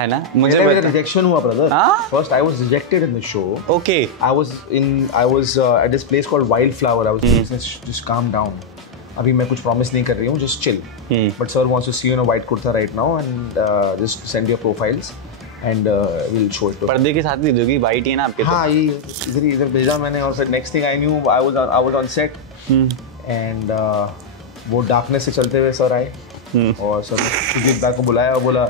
है ना, मुझे रिजेक्शन हुआ brother. First I was rejected in the show. Okay. I was at this place called Wildflower. I was just calm down. अभी मैं कुछ promise नहीं कर रही हूँ, just chill. But sir wants to see you in a white kurta right now and just send your profiles and we'll show it to. पर्दे के साथ ही दोगी, white ही है ना आपके? हाँ, ये इधर भेजा मैंने और फिर next thing I knew I was on set and वो डार्कनेस से चलते हुए सर आए और सर सुदीप दा को बुलाया और बोला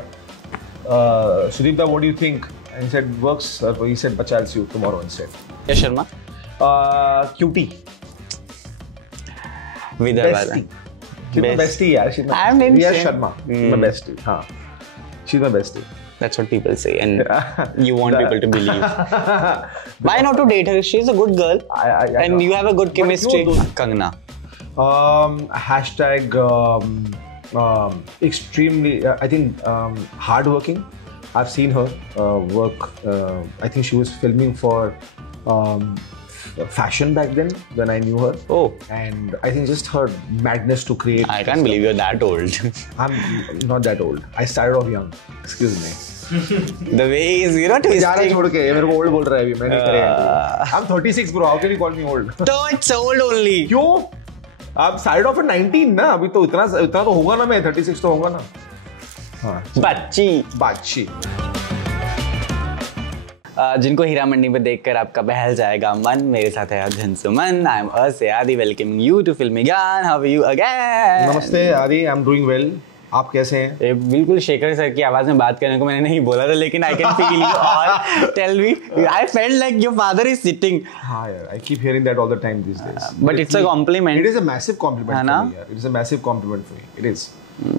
Sudeep da, what do you think? And he said, works, sir. He said, but I'll see you tomorrow on set. Yes, Sharma? Cutie. Vidya Bestie. She's my bestie, yeah. She's my Riya Sharma. My bestie. हाँ. She's my bestie. That's what people say, and you want people to believe. Why not to date her? She's a good girl, and you have a good chemistry. Kangna. Hashtag extremely, I think, hardworking. I've seen her work. I think she was filming for fashion back then when I knew her. Oh. And I think just her madness to create. I can't believe you're that old. I'm not that old. I started off young. Excuse me. The way is, you know, twisting. छोड़ के मेरे को old बोल रहा है अभी. मैं नहीं करेगा. I'm 36 bro. How can you call me old? So it's old only. क्यों? आप साइड ऑफ 19 ना, अभी तो इतना तो होगा ना, मैं 36 तो होगा ना. हाँ. बच्ची. जिनको हीरा मंडी पे देखकर आपका बहल जाएगा मन, मेरे साथ है अध्ययन सुमन. आई एम से आदि, welcoming you too Filmy Gyaan. How are you again? नमस्ते Adi, I am doing well. आप कैसे हैं? बिल्कुल शेखर सर की आवाज में बात करने को मैंने नहीं बोला था, लेकिन I can feel you all. Tell me, I felt like your father is sitting. हाँ यार, I keep hearing that all the time this days. But it's a compliment. It is a massive compliment for me यार. It is a massive compliment for me. It is.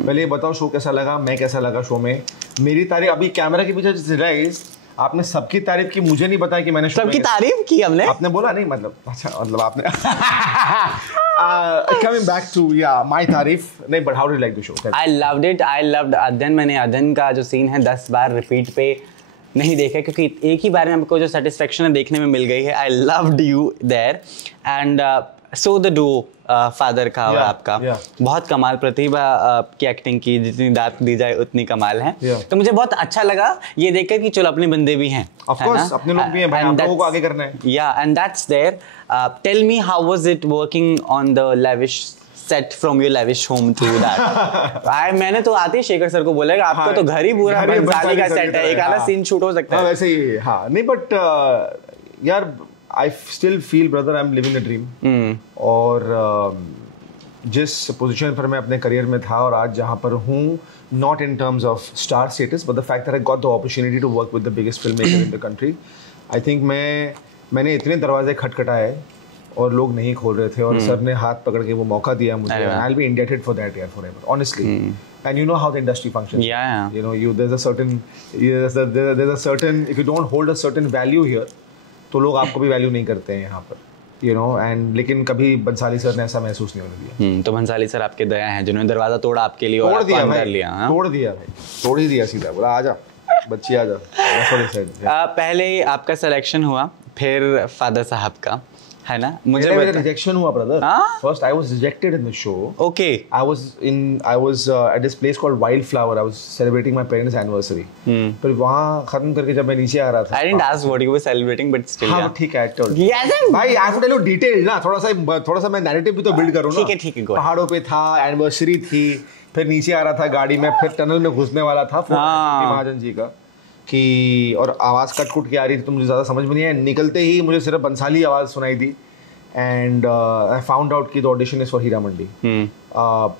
पहले ये बताओ show कैसा लगा, मैं कैसा लगा शो में. मेरी तारीफ अभी कैमरा के पीछे रियलाइज आपने सबकी तारीफ की, मुझे नहीं बताया कि मैंने सबकी तारीफ की. हमने आपने बोला नहीं, मतलब अच्छा, मतलब आपने coming back to my तारीफ नहीं, but how did you like the show? I loved it. I loved अध्ययन. मैंने अध्ययन का जो सीन है 10 बार रिपीट पे नहीं देखा, क्योंकि एक ही बार में हमको जो सेटिस्फेक्शन देखने में मिल गई है. I loved you there and so the duo father का और आपका बहुत कमाल. प्रतिभा की एक्टिंग की जितनी दात दी जाए उतनी कमाल है. तो मुझे बहुत अच्छा लगा ये देखकर कि चलो अपने बंदे भी हैं. Of course, अपने लोग भी हैं भाई, आप लोगों को आगे करना है. Yeah, and that's there. Tell me, how was it working on the lavish set from your lavish home to that? मैंने तो आते ही शेखर सर को बोला कि आपका तो घर ही पूरा बंसाली का सेट है, एक आधा सीन शूट हो सकता है. वैसे ही हाँ, नहीं बट यार I still feel brother I'm living the dream. और जिस पोजीशन पर मैं अपने करियर में था और आज जहाँ पर हूँ, not in terms of star status, but the fact that I got the opportunity to work with the biggest filmmaker in the country, I think मैंने इतने दरवाजे खटखटाए और लोग नहीं खोल रहे थे और सर ने हाथ पकड़ के वो मौका दिया मुझे. I'll be indebted for that यार forever, honestly. And you know how the industry functions. Yeah. You know, there's a certain if you don't hold a certain value here, तो लोग आपको भी वैल्यू नहीं करते हैं यहाँ पर, you know. and लेकिन कभी बंसाली सर ने ऐसा महसूस नहीं होने दिया. तो बंसाली सर आपके दया हैं जिन्होंने दरवाजा तोड़ा आपके लिए और आपको अंदर लिया. तोड़ दिया भाई, तोड़ ही दिया सीधा. बोला आजा बच्ची आजा. पहले आपका सिलेक्शन हुआ, फिर फादर साहब का, है ना. मुझे रिजेक्शन हुआ brother. First I was rejected in the show. Okay. I was at this place called Wildflower. I was celebrating my parents anniversary. फिर वहां खत्म करके जब मैं नीचे आ रहा था, I didn't ask what you were celebrating, but still हां ठीक है भाई, I have to tell you detail ना. थोड़ा सा मैं नैरेटिव भी तो बिल्ड करूं ना. ठीक है. पहाड़ों पे था, एनिवर्सरी थी, फिर नीचे आ रहा था गाड़ी में, फिर टनल में घुसने वाला था महाजन जी का कि, और आवाज़ कट के आ रही थी तो मुझे ज़्यादा समझ में नहीं आया. निकलते ही मुझे सिर्फ बंसाली आवाज़ सुनाई दी एंड आई फाउंड आउट कि the audition is for Heera Mandi.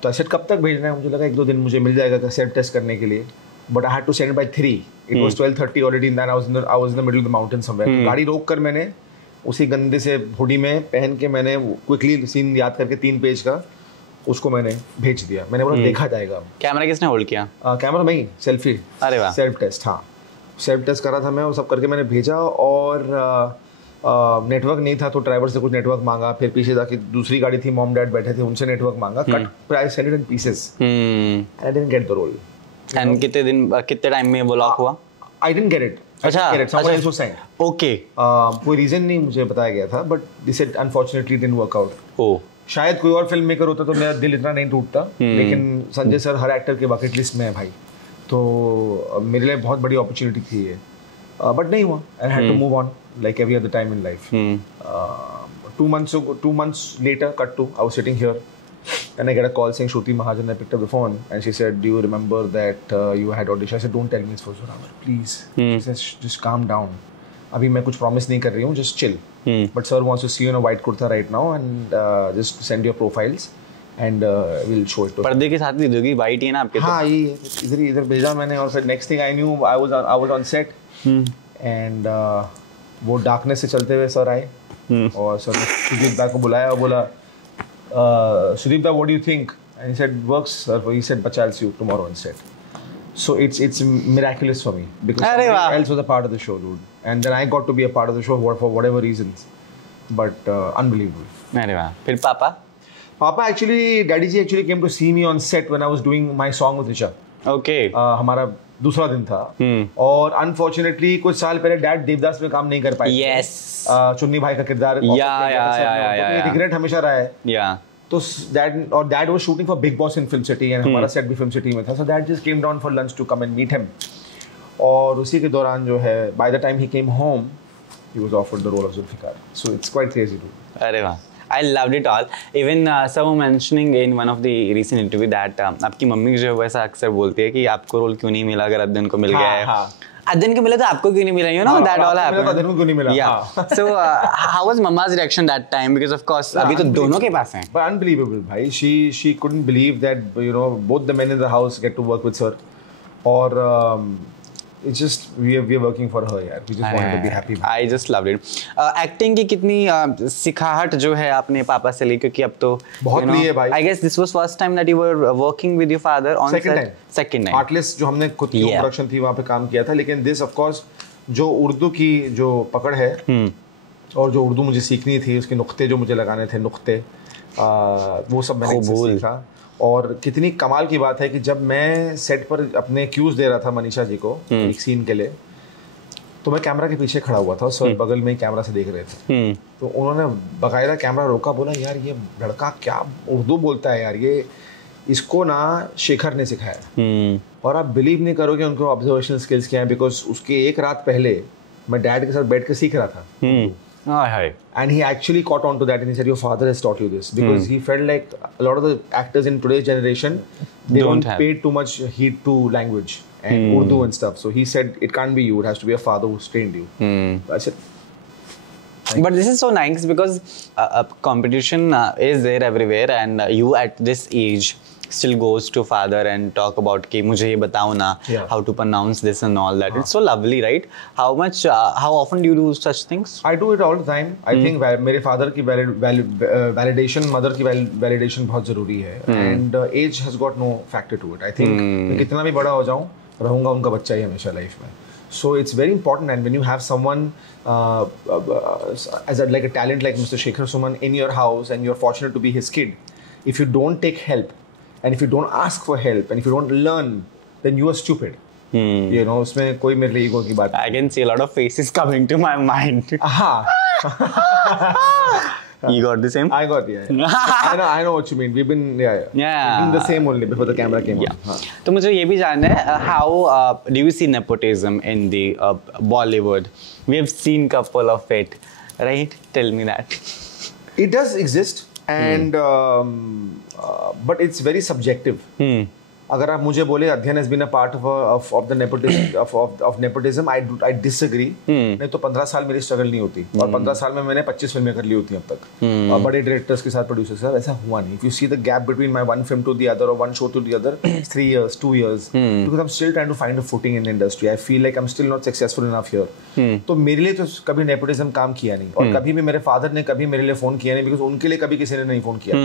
तो सेट कब तक भेजना है, मुझे लगा 1-2 दिन मुझे मिल जाएगा सेट टेस्ट करने के लिए. But I had to send by 3. It was 12:30 already and I was in the middle of the mountain somewhere. गाड़ी रोक कर मैंने उसी गंदे से हुडी में पहन के मैंने क्विकली सीन याद करके 3 पेज का उसको मैंने भेज दिया. मैंने बोला देखा जाएगा. कैमरा किसने होल्ड किया? कैमरा मैं ही, सेल्फी. अरे वाह. Self test. हाँ, सेल्फ टेस्ट करा था मैं, वो सब करके मैंने भेजा. और नेटवर्क नहीं था तो ड्राइवर से कुछ नेटवर्क मांगा, फिर पीछे जाके दूसरी गाड़ी थी, मॉम डैड बैठे थे, उनसे नेटवर्क मांगा. Cut price send it in pieces. I didn't get the role. And कितने टाइम में वो लॉक हुआ? I didn't get it. अच्छा. Someone else was send. Okay. कोई रीजन नहीं मुझे बताया गया था, but this it unfortunately didn't work out. Oh. शायद कोई और फिल्म मेकर होता तो मेरा दिल इतना नहीं टूटता, लेकिन संजय सर हर एक्टर के बकेट लिस्ट में है भाई. तो मेरे लिए बहुत बड़ी अपॉर्चुनिटी थी ये, बट नहीं हुआ. I had to move on like every other time in life. 2 months later, cut to, I was sitting here and I get a call saying Shruti Mahajan. I picked up the phone and she said, do you remember that you had audition? I said, don't tell me it's for Zorawar, please. She says, just calm down. अभी मैं कुछ promise नहीं कर रही हूँ, just chill. But sir wants to see you in a white kurta right now and just send your profiles and we'll show it to. पर्दे के साथ ही दोगी, white ही है ना आपके? हाँ, ये इधर भेजा मैंने और फिर next thing I knew I was on set and वो darkness से चलते हुए सर आए और सर ने सुदीप दा को बुलाया और बोला Sudeep da, what do you think? And he said, works, sir. He said, but I'll see you tomorrow on set. So it's miraculous for me because somebody else was a part of the show, dude. And then I got to be a part of the show for whatever reasons. But unbelievable. अरे वाह. फिर पापा? Papa actually, Daddy ji actually came to see me on set when I was doing my song with Richa. Okay. हमारा दूसरा दिन था और unfortunately कुछ साल पहले डैड देवदास में काम नहीं कर पाए. Yes. चुन्नी भाई का किरदार रिग्रेट हमेशा रहा है. तो dad was shooting for Bigg Boss in Film City एंड हमारा सेट भी फिल्म सिटी में था. So dad just came down for lunch to come and meet him और उसी के दौरान जो है by the time he came home he was offered the role of Zulfikar. So it's quite crazy too. अरे वाह. I loved it all. Even someone mentioning in one of the recent interview that आपकी mummy जो है वैसा अक्सर बोलती है कि आपको रोल क्यों नहीं मिला अगर अद्दन को मिल गया है. अद्दन को मिला तो आपको क्यों नहीं मिला? You know that all happened. अद्दन को क्यों नहीं मिला? Yeah. So how was Mama's reaction that time? Because of course अभी तो दोनों के पास हैं. But unbelievable भाई. She couldn't believe that both the men in the house get to work with sir. और it's just we are working for her यार. We just wanted to be happy. I just loved it. Acting की कितनी सिखाहट जो है आपने पापा से ली क्योंकि अब तो बहुत ली है भाई. I guess this was first time that you were working with your father on set. Second time. Artlist जो हमने खुद की प्रोडक्शन थी वहाँ पे काम किया था. लेकिन this of course जो उर्दू की जो पकड़ है और जो उर्दू मुझे सीखनी थी उसके नुक्ते जो मुझे लगाने थे नुक्ते वो सब मैंने सीखा. और कितनी कमाल की बात है कि जब मैं सेट पर अपने क्यूज दे रहा था मनीषा जी को एक सीन के लिए तो मैं कैमरा के पीछे खड़ा हुआ था. सर बगल में ही कैमरा से देख रहे थे. तो उन्होंने बाकायदा कैमरा रोका, बोला यार ये लड़का क्या उर्दू बोलता है यार, ये इसको ना शेखर ने सिखाया. और आप बिलीव नहीं करोगे उनको ऑब्जर्वेशनल स्किल्स क्या है. बिकॉज उसके एक रात पहले मैं डैड के साथ बैठ कर सीख रहा था. And he actually caught on to that and he said, your father has taught you this. Because he felt like a lot of the actors in today's generation, they don't pay too much heed to language and Urdu and stuff. So he said, it can't be you, it has to be a father who's trained you. I said, but this is so nice because competition is there everywhere and you at this age still goes to father and talk about कि मुझे ये बताओ ना how to pronounce this and all that. It's so lovely, right? How often do you do such things? I do it all the time. I think मेरे father की validation, mother की validation बहुत ज़रूरी है. And age has got no factor to it. I think मैं कितना भी बड़ा हो जाऊँ रहूँगा उनका बच्चा ही हमेशा लाइफ में. So it's very important, and when you have someone as like a talent like Mr. Shekhar Suman in your house and you're fortunate to be his kid, if you don't take help and if you don't ask for help and if you don't learn, then you are stupid. You know, उसमें कोई मेरे लिए ego की बात. I can see a lot of faces coming to my mind. You got the same? I got, I know what you mean. We've been, doing the same only before the camera came on. तो मुझे ये भी जानना है, how do you see nepotism in the Bollywood? We have seen couple of it, right? Tell me that. It does exist, and but it's very subjective. अगर आप मुझे बोले अध्ययन has been a part of the nepotism of nepotism, I disagree. नहीं तो 15 साल मेरी struggle नहीं होती और 15 साल में मैंने 25 फिल्में कर ली होती अब तक और बड़े डायरेक्टर्स के साथ प्रोड्यूसर्स के साथ. ऐसा हुआ नहीं. If you see the gap between my one film to the other or one show to the other, 3 years, 2 years, because I'm still trying to find a footing in the industry. I feel like I'm still not successful enough here. तो मेरे लिए तो कभी nepotism काम किया नहीं और कभी भी मेरे फादर ने कभी मेरे लिए फोन किया नहीं because उनके लिए कभी किसी ने नहीं फोन किया.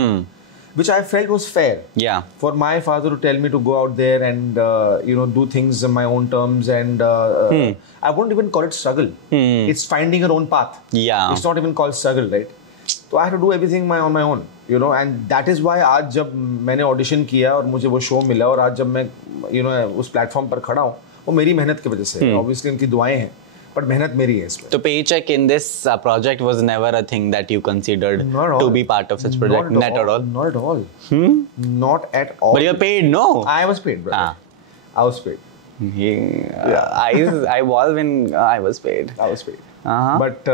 Which I felt was fair. Yeah. For my father to tell me to go out there and do things on my own terms and I wouldn't even call it struggle. It's finding your own path. Yeah. It's not even called struggle, right? So I had to do everything on my own, and that is why आज जब मैंने audition किया और मुझे वो show मिला और आज जब मैं उस platform पर खड़ा हूँ वो मेरी मेहनत की वजह से. Obviously उनकी दुआएं हैं. But मेहनत मेरी है इसमें. तो paycheck in this project was never a thing that you considered to be part of such project. Not at all. Not at all. Not at all. But you're paid, no? I was paid, brother. I was paid. I was when I was paid. I was paid. But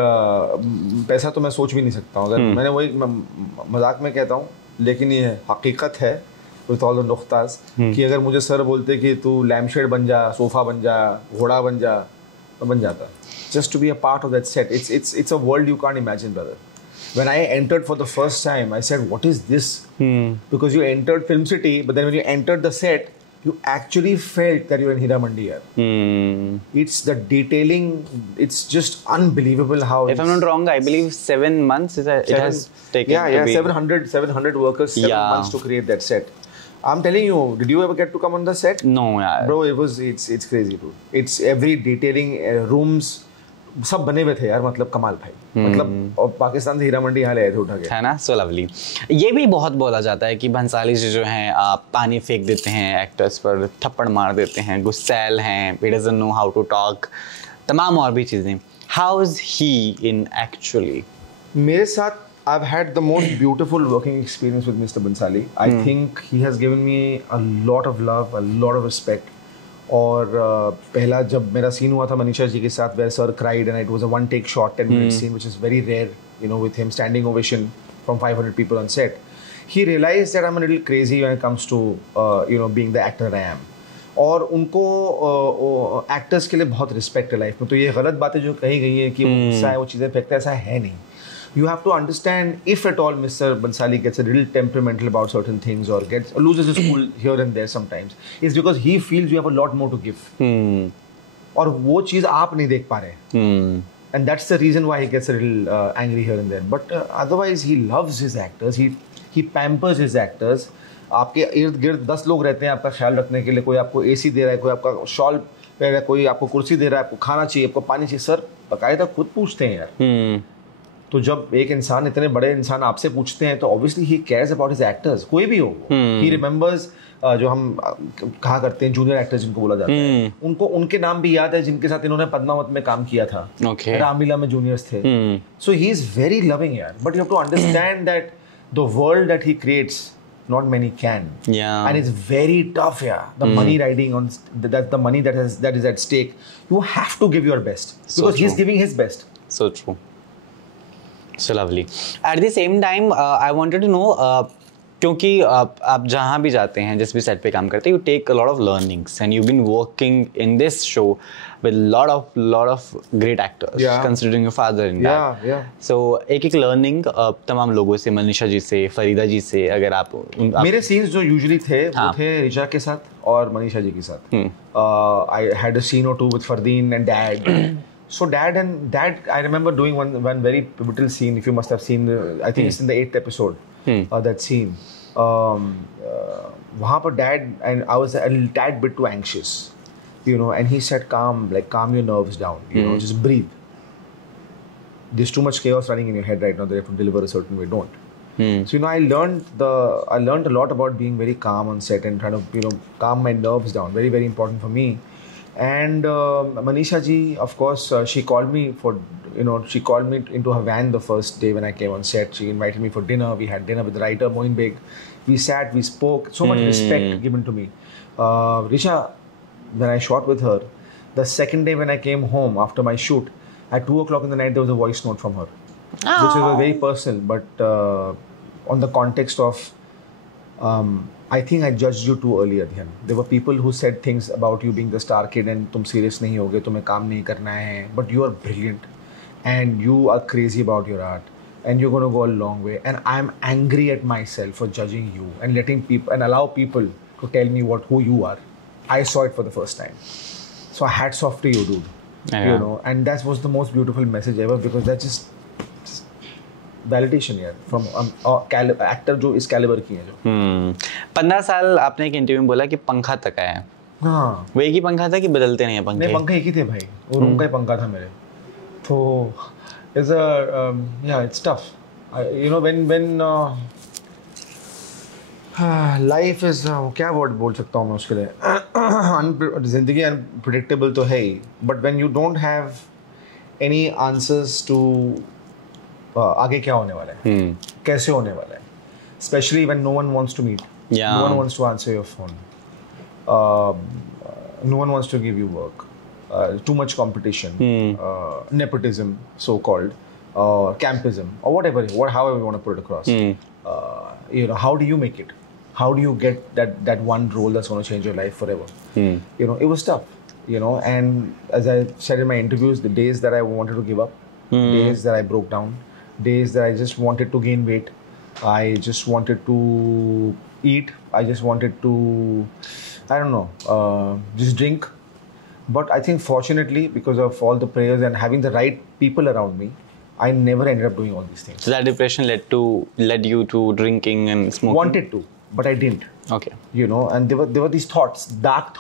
पैसा तो मैं सोच भी नहीं सकता हूँ. अगर मैंने वही मजाक में कहता हूँ, लेकिन ये हकीकत है with all the नुक्तास कि अगर मुझे सर बोलते कि तू लैम्पशेड बन जा, सोफा बन जा, घोड़ा बन जा, तो बन जाता. Just to be a part of that set. It's a world you can't imagine, brother. When I entered for the first time, I said, what is this? Because you entered Film City, but then when you entered the set, you actually felt that you're in Hira Mandi. It's the detailing, it's just unbelievable how... If I'm not wrong, I believe 7 months it has taken. Yeah, 700 workers, 7 months to create that set. I'm telling you, did you ever get to come on the set? No, yeah. Bro, it's crazy, dude. It's every detailing, rooms, सब बने हुए थे यार, मतलब कमाल भाई. मतलब और पाकिस्तान से हीरा मंडी यहाँ ले आए थे उठा के. है ना, so lovely. ये भी बहुत बोला जाता है कि भंसाली जी जो हैं पानी फेंक देते हैं एक्टर्स पर, थप्पड़ मार देते हैं, गुस्सैल हैं, he doesn't know how to talk, तमाम और भी चीज़ें. How is he in actually? मेरे साथ I've had the most beautiful working experience with Mr. Bhansali. I think he has given me a lot of love, a lot of respect. और पहला जब मेरा सीन हुआ था मनीषा जी के साथ, where sir cried and it was a one take shot 10-minute scene, which is very rare, you know, with him standing ovation from 500 people on set. He realized that I'm a little crazy when it comes to you know, being the actor I am. और उनको actors के लिए बहुत respect है life में. तो ये गलत बातें जो कही गई है कि वो गुस्सा है, वो चीज़ें फेंकता है, ऐसा है नहीं. You have to understand, if at all Mr. Bhansali gets a little temperamental about certain things or loses his cool here and there sometimes, it's because he feels you have a lot more to give. और वो चीज़ आप नहीं देख पा रहे. And that's the reason why he gets a little angry here and there. But otherwise, he loves his actors. He pampers his actors. आपके इर्द गिर्द 10 लोग रहते हैं आपका ख्याल रखने के लिए. कोई आपको AC दे रहा है, कोई आपका शॉल पहन रहा है, कोई आपको कुर्सी दे रहा है, आपको खाना चाहिए, आपको पानी चाहिए. सर बाकायदा खुद पूछते हैं यार. तो जब एक इंसान, इतने बड़े इंसान आपसे पूछते हैं, तो obviously he cares about his actors. कोई भी हो, ही रिमेंबर्स. जो हम कहा करते हैं जूनियर एक्टर्स जिनको बोला जाता है, उनको उनके नाम भी याद है जिनके साथ इन्होंने पद्मावत में काम किया था. रामलीला में जूनियर्स थे. So he is very loving यार. But you have to understand that the world that he creates, not many can. And it's very tough. The money riding on that, the money that is at stake. You have to give your best because he's giving his best. So true. So lovely. At the same time, I wanted to know, क्योंकि आप जहाँ भी जाते हैं, जिस भी set पे काम करते हैं, you take a lot of learnings and you've been working in this show with lot of great actors, considering your father in that. So एक learning तमाम लोगों से, मनीषा जी से, फरीदा जी से, अगर आप मेरे scenes जो usually थे वो थे रिचा के साथ और मनीषा जी के साथ. I had a scene or two with Fardeen and Dad. So Dad, I remember doing one very pivotal scene. If you must have seen, I think it's in the 8th episode. That scene. वहाँ पर Dad, and I was a tad bit too anxious, you know. And he said, calm your nerves down. You know, just breathe. There's too much chaos running in your head right now that you have to deliver a certain way. Don't. So you know, I learned a lot about being very calm on set and trying to, you know, calm my nerves down. Very, very important for me. And Manisha ji, of course, she called me into her van the first day when I came on set. She invited me for dinner. We had dinner with the writer Moin Beg. We sat, we spoke. So much respect given to me. Risha, when I shot with her, the second day when I came home after my shoot, at 2 o'clock in the night there was a voice note from her, which was very personal, but on the context of I think I judged you too early, Adhyan. There were people who said things about you being the star kid and तुम serious नहीं होगे, तुम्हें काम नहीं करना है. But you are brilliant and you are crazy about your art and you're going to go a long way. And I'm angry at myself for judging you and letting people and allow people to tell me who you are. I saw it for the first time. So hats off to you, dude. You know, and that was the most beautiful message ever because that's just validation यार from actor जो इस calibre की है जो 15 साल आपने एक interview में बोला कि पंखा तक आया. हाँ, वो एक ही पंखा था कि बदलते नहीं है पंखे? नहीं, पंखे एक ही थे भाई. वो रूम का ही पंखा था मेरे. तो इट्स या it's tough, you know, when life is, क्या वर्ड बोल सकता हूँ मैं उसके लिए. जिंदगी अनप्रेडिक्टेबल तो है ही, but when you don't have any answers to आगे क्या होने वाला है, कैसे होने वाला है, specially when no one wants to meet, no one wants to answer your phone. no one wants to give you work. Too much competition, nepotism, so-called, campism, or whatever, however you want to put it across. You know, how do you make it? How do you get that one role that's going to change your life forever? You know, it was tough. You know, and as I said in my interviews, the days that I wanted to give up, days that I broke down, days that I just wanted to gain weight, I just wanted to eat, I just wanted to, I don't know, just drink. But I think fortunately, because of all the prayers and having the right people around me, I never ended up doing all these things. So that depression led you to drinking and smoking? Wanted to, but I didn't. Okay. You know, and there were these thoughts, dark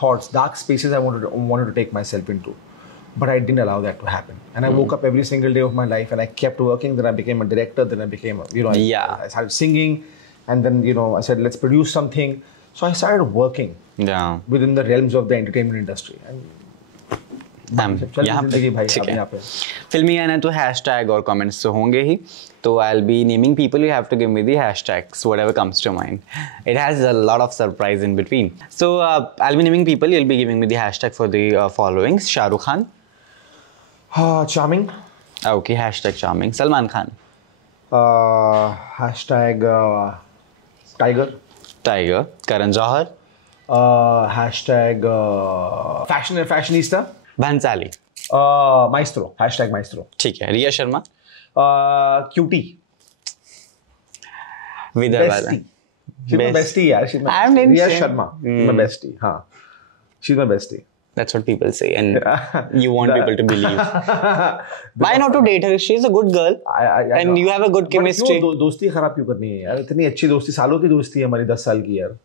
spaces I wanted to take myself into, but I didn't allow that to happen. And I woke up every single day of my life, and I kept working. Then I became a director. Then I became, I started singing, and then I said, let's produce something. So I started working within the realms of the entertainment industry. फिल्मी गाना तो hashtag और comments तो होंगे ही, तो I'll be naming people. You have to give me the hashtags, whatever comes to mind. It has a lot of surprise in between. So I'll be naming people. You'll be giving me the hashtag for the followings. Shah Rukh Khan. Charming. Okay, hashtag charming. Salman Khan. Hashtag Tiger. Tiger. Karan Johar. Hashtag fashionista. Bhansali. Maestro. Hashtag Maestro. ठीक है. Riya Sharma. Cutie. Bestie. She's my bestie, yeah. She's my Riya Sharma. My bestie. हाँ. She's my bestie. That's what people say, and you want people to believe. Why not to date her? She's a good girl, and you have a good chemistry. दोस्ती खराब क्यों करनी है यार? इतनी अच्छी दोस्ती, सालों की दोस्ती है हमारी, 10 साल की यार.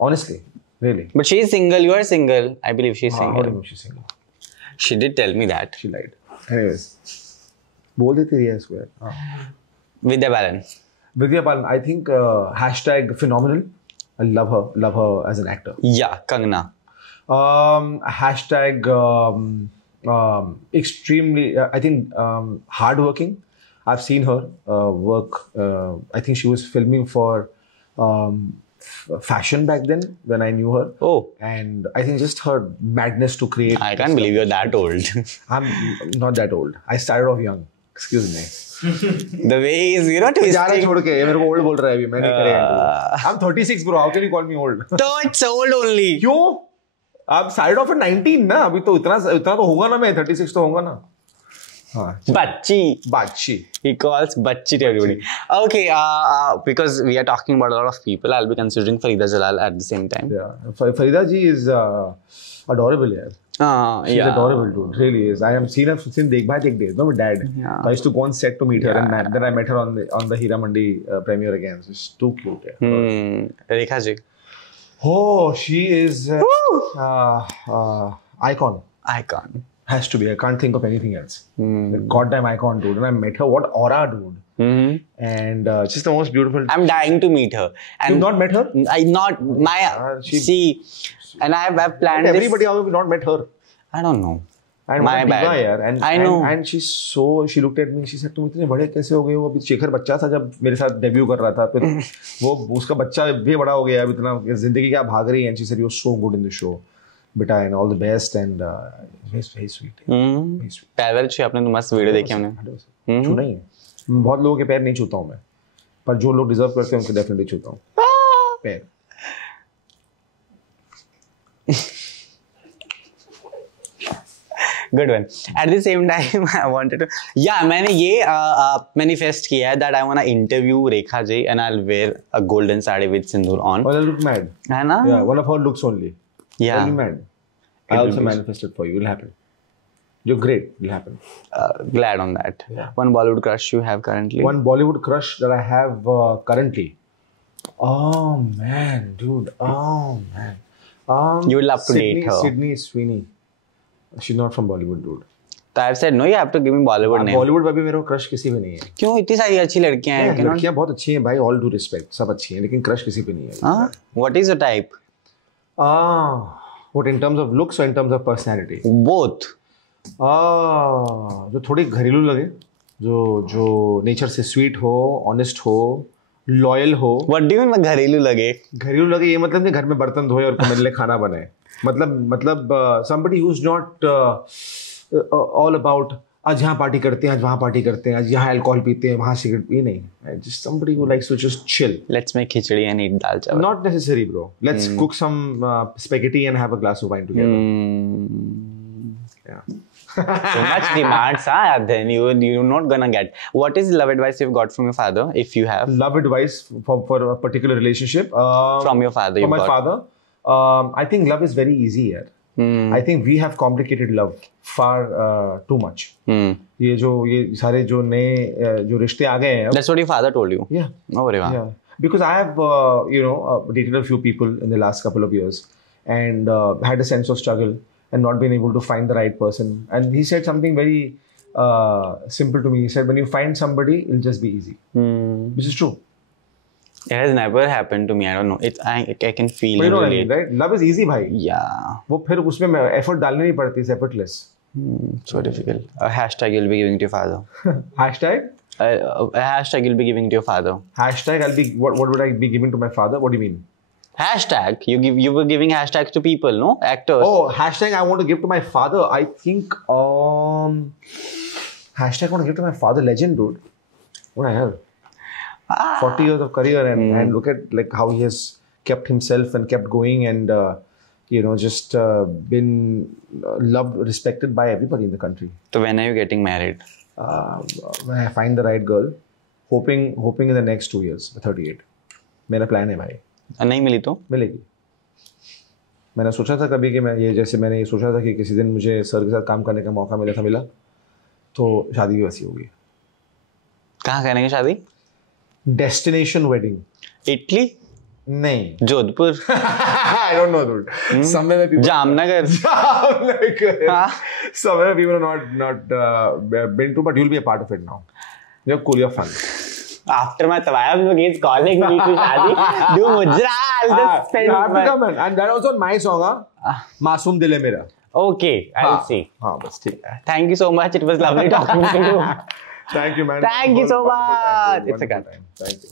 Honestly, really. But she is single. You are single. I believe she's single. How do you know she's single? She did tell me that. She lied. Anyways, बोल देती रही है इसको यार. Vidya Balan. Vidya Balan. I think hashtag phenomenal. I love her as an actor. Yeah, Kangna. Hashtag extremely, I think hardworking. I've seen her work. I think she was filming for fashion back then when I knew her. Oh. And I think just her madness to create. I can't believe you're that old. I'm not that old. I started off young. Excuse me. The way is, twisting. छोड़ के ये मेरे को old बोल रहा है अभी, मैं नहीं करेगा. I'm 36 bro. How can you call me old? So it's old only. क्यों? आप started off at 19 ना, अभी तो इतना तो होगा ना, मैं 36 तो होगा ना. Bachchi. He calls Bachchi to everybody. Okay, because we are talking about a lot of people, I'll be considering Farida Jalal at the same time. Yeah, Farida ji is adorable, yaar. She's adorable, dude. Really is. I have seen her since Dekh Bhai Dekh Days, no, with dad. Yeah. I used to go on set to meet her, and then I met her on the Hira Mandi premiere again. So she's too cute. Rekha ji. Oh, she is icon. Icon. Has to be. I can't think of anything else. Goddamn icon, dude. And I met her. What aura, dude. And she's the most beautiful. I'm dying to meet her. And you've not met her? And I've planned this. Everybody else not met her. I don't know. And my bad. And I know. And she looked at me. She said, "तुम इतने बड़े कैसे हो गए हो? अभी शेखर बच्चा था जब मेरे साथ डेब्यू कर रहा था. फिर वो उसका बच्चा भी बड़ा हो गया है. इतना जिंदगी क्या भाग रही है." And she said, "You're so good in the show, beta, and all the best." And very sweet. Very sweet. पैर छुए आपने तो मस्त वीडियो देखी हमने. छू नहीं है. बहुत लोगों के पैर नहीं छूता हूँ मैं, पर जो लोग डिजर्व करते हैं उनके डेफिनेटली छूता हूँ पैर. Good one. At the same time, I wanted to. Yeah, मैंने ये manifest किया है that I wanna interview Rekha ji and I'll wear a golden sari with sindoor on. Well, I look mad. है ना? Yeah, one of her looks only. Yeah. I'll be mad. I also manifested for you. It'll happen. You're great. It'll happen. Glad on that. Yeah. One Bollywood crush you have currently? One Bollywood crush that I have currently. Oh man, dude. Oh man. You would love to date her. Sydney Sweeney. She's not from Bollywood, dude. So I've said no. You have to give me Bollywood name. Bollywood में भी मेरा crush किसी पे नहीं है. क्यों? इतनी सारी अच्छी लड़कियां हैं. लड़कियां बहुत अच्छी हैं भाई. All due respect, सब अच्छी हैं, लेकिन crush किसी पे नहीं है. What is your type? What in terms of looks or in terms of personality? Both. जो थोड़ी घरेलू लगे, जो नेचर से स्वीट हो, ऑनेस्ट हो, लॉयल हो. What do you mean घरेलू लगे? घरेलू लगे ये मतलब कि घर में बर्तन धोए और मेरे लिए खाना बनाए. मतलब somebody who's not all about आज यहाँ पार्टी करते हैं, आज वहाँ पार्टी करते हैं, आज यहाँ अल्कोहल पीते हैं, वहाँ सिगरेट पी नहीं. Just somebody who likes to just chill. Let's make khichdi and eat dal chawal. Not necessary, bro. Let's cook some spaghetti and have a glass of wine together. Yeah. So much demands, then you're not gonna get. What is love advice you've got from your father, if you have? Love advice for a particular relationship. From your father. From my father. I think love is very easy here. I think we have complicated love far too much. ये सारे जो नए जो रिश्ते आ गए हैं. That's what your father told you. Yeah. Oh, very well. Yeah. Because I have dated a few people in the last couple of years and had a sense of struggle and not been able to find the right person. And he said something very simple to me. He said, when you find somebody, it'll just be easy. Which is true. It has never happened to me. I don't know. I can feel it. You know what I mean, right? Love is easy, bhai. Yeah. वो फिर उसमें effort डालनी नहीं पड़ती. It's effortless. So difficult. A hashtag you'll be giving to your father. Hashtag? A hashtag you'll be giving to your father. Hashtag what would I be giving to my father? What do you mean? Hashtag. You were giving hashtags to people, no? Actors. Oh, hashtag I want to give to my father. I think hashtag I want to give to my father. Legend, dude. What the hell? 40 years of career and look at like how he has kept himself and kept going and just been loved, respected by everybody in the country. So when are you getting married? When I find the right girl, hoping in the next 2 years, 38. मेरा plan है भाई. नहीं मिली तो मिलेगी. मैंने सोचा था कभी कि मैंने ये सोचा था कि किसी दिन मुझे सर के साथ काम करने का मौका मिला तो शादी भी वैसी होगी. कहाँ करेंगे शादी? Destination wedding. इटली? नहीं. Jodhpur? I don't know, dude. Somewhere where people. Jamnagar. Somewhere where people are not been to, but you'll be a part of it now. You're cool. You're fun. After my Tawayam is calling me to shadi, do mujra. I'll just spend. You have to come in. And that also my song, Masoom Dil Hai Mera. Okay, I'll see. बस ठीक. Thank you so much. It was lovely talking to you. Thank you, man. Thank you so much. It's a good time. Thank you.